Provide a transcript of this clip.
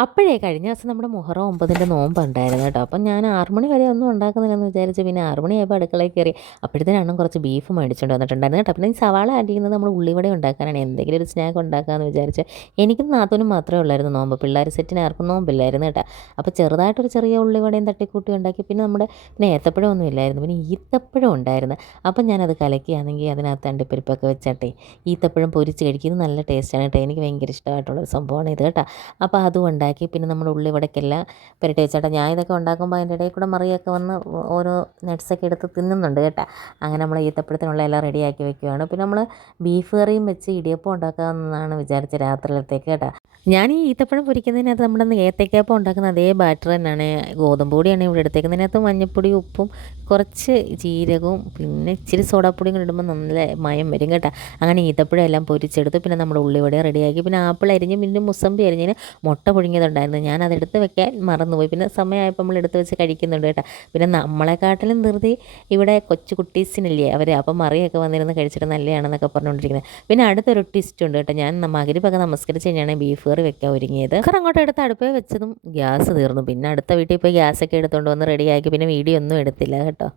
അപ്പോഴേ കഴിഞ്ഞ ദിവസം നമ്മുടെ മുഹറം 9-ൻ്റെ നോമ്പുണ്ടായിരുന്നു കേട്ടോ. അപ്പം ഞാൻ 6 മണി വരെ ഒന്നും ഉണ്ടാക്കുന്നില്ലെന്ന് വിചാരിച്ച് പിന്നെ 6 മണിയായപ്പോൾ അടുക്കളയിൽ കയറി. അപ്പോഴത്തേനും കുറച്ച് ബീഫ് മേടിച്ചുകൊണ്ട് വന്നിട്ടുണ്ടായിരുന്നു കേട്ടോ. പിന്നെ ഈ സവാള അരിയുന്നത് നമ്മൾ ഉള്ളിവട ഉണ്ടാക്കാനാണ്, എന്തെങ്കിലും ഒരു സ്നാക്ക് ഉണ്ടാക്കാമെന്ന് വിചാരിച്ച്. എനിക്കും നാത്തൂനും മാത്രമേ ഉള്ളായിരുന്നു നോമ്പ്, പിള്ളേർ സെറ്റിന് ആർക്കും നോമ്പില്ലായിരുന്നു കേട്ടോ. അപ്പോൾ ചെറുതായിട്ടൊരു ചെറിയ ഉള്ളിവടയും തട്ടിക്കൂട്ടി ഉണ്ടാക്കി. പിന്നെ ഏത്തപ്പഴം ഒന്നും ഇല്ലായിരുന്നു, പിന്നെ ഈത്തപ്പഴം ഉണ്ടായിരുന്നു. അപ്പം ഞാനത് കലക്കിയാണെങ്കിൽ അതിനകത്ത് അണ്ടിപ്പരിപ്പൊക്കെ വെച്ചാട്ടെ ഈത്തപ്പഴം പൊരിച്ച് കഴിക്കുന്നത് നല്ല ടേസ്റ്റാണ് കേട്ടോ. എനിക്ക് ഭയങ്കര ഇഷ്ടമായിട്ടുള്ളൊരു സംഭവമാണ് ഇത് കേട്ടോ. അപ്പോൾ അതും ഉണ്ടാക്കി. പിന്നെ നമ്മൾ ഉള്ളിവടയ്ക്കെല്ലാം പുരട്ടി വെച്ചേട്ടാ. ഞാൻ ഇതൊക്കെ ഉണ്ടാക്കുമ്പോൾ അതിൻ്റെ ഇടയിൽ കൂടെ മറിയൊക്കെ വന്ന് ഓരോ നട്ട്സൊക്കെ എടുത്ത് തിന്നുന്നുണ്ട് കേട്ടോ. അങ്ങനെ നമ്മൾ ഈത്തപ്പഴത്തിനുള്ള എല്ലാം റെഡിയാക്കി വെക്കുകയാണ്. പിന്നെ നമ്മൾ ബീഫ് കറിയും വെച്ച് ഇടിയപ്പം ഉണ്ടാക്കാമെന്നാണ് വിചാരിച്ചത് രാത്രിയിലത്തേക്ക് കേട്ടോ. ഞാൻ ഈ ഈത്തപ്പഴം പൊരിക്കുന്നതിനകത്ത് നമ്മുടെ ഏത്തയ്ക്കാപ്പം ഉണ്ടാക്കുന്ന അതേ ബാറ്റർ തന്നെയാണ്, ഗോതമ്പ് പൊടിയാണ് ഇവിടെ എടുത്തേക്കുന്നതിനകത്ത്. മഞ്ഞൾപ്പൊടിയും ഉപ്പും കുറച്ച് ജീരകവും പിന്നെ ഇച്ചിരി സോഡാപ്പൊടിയും കൂടി ഇടുമ്പോൾ നല്ല മയം വരും കേട്ടോ. അങ്ങനെ ഈത്തപ്പഴം എല്ലാം പൊരിച്ചെടുത്ത്. പിന്നെ നമ്മുടെ ഉള്ളിവട റെഡിയാക്കി. പിന്നെ ആപ്പിൾ അരിഞ്ഞ് പിന്നെ മുസമ്പി അരിഞ്ഞതിന് മുട്ട പുഴുങ്ങിയതുണ്ടായിരുന്നു, ഞാൻ അതെടുത്ത് വെക്കാൻ മറന്നുപോയി. പിന്നെ സമയമായപ്പോൾ നമ്മൾ എടുത്ത് വെച്ച് കഴിക്കുന്നുണ്ട് കേട്ടോ. പിന്നെ നമ്മളെക്കാട്ടിലും ധൃതി ഇവിടെ കൊച്ചു കുട്ടീസിനില്ലേ അവർ, അപ്പം മറിയൊക്കെ വന്നിരുന്ന് കഴിച്ചിട്ട് നല്ലതാണെന്നൊക്കെ പറഞ്ഞുകൊണ്ടിരിക്കുന്നത്. പിന്നെ അടുത്തൊരു ട്വിസ്റ്റ് ഉണ്ട് കേട്ടോ. ഞാൻ മകരിപ്പൊക്കെ നമസ്കരിച്ച് കഴിഞ്ഞാണ് ബീഫ് കറി വെക്കാൻ ഒരുങ്ങിയത്. കുക്കർ അങ്ങോട്ട് എടുത്ത് അടുപ്പേ വെച്ചതും ഗ്യാസ് തീർന്നു. പിന്നെ അടുത്ത വീട്ടിൽ പോയി ഗ്യാസൊക്കെ എടുത്തുകൊണ്ട് വന്ന് റെഡിയാക്കി. പിന്നെ വീഡിയോ ഒന്നും എടുത്തില്ല കേട്ടോ.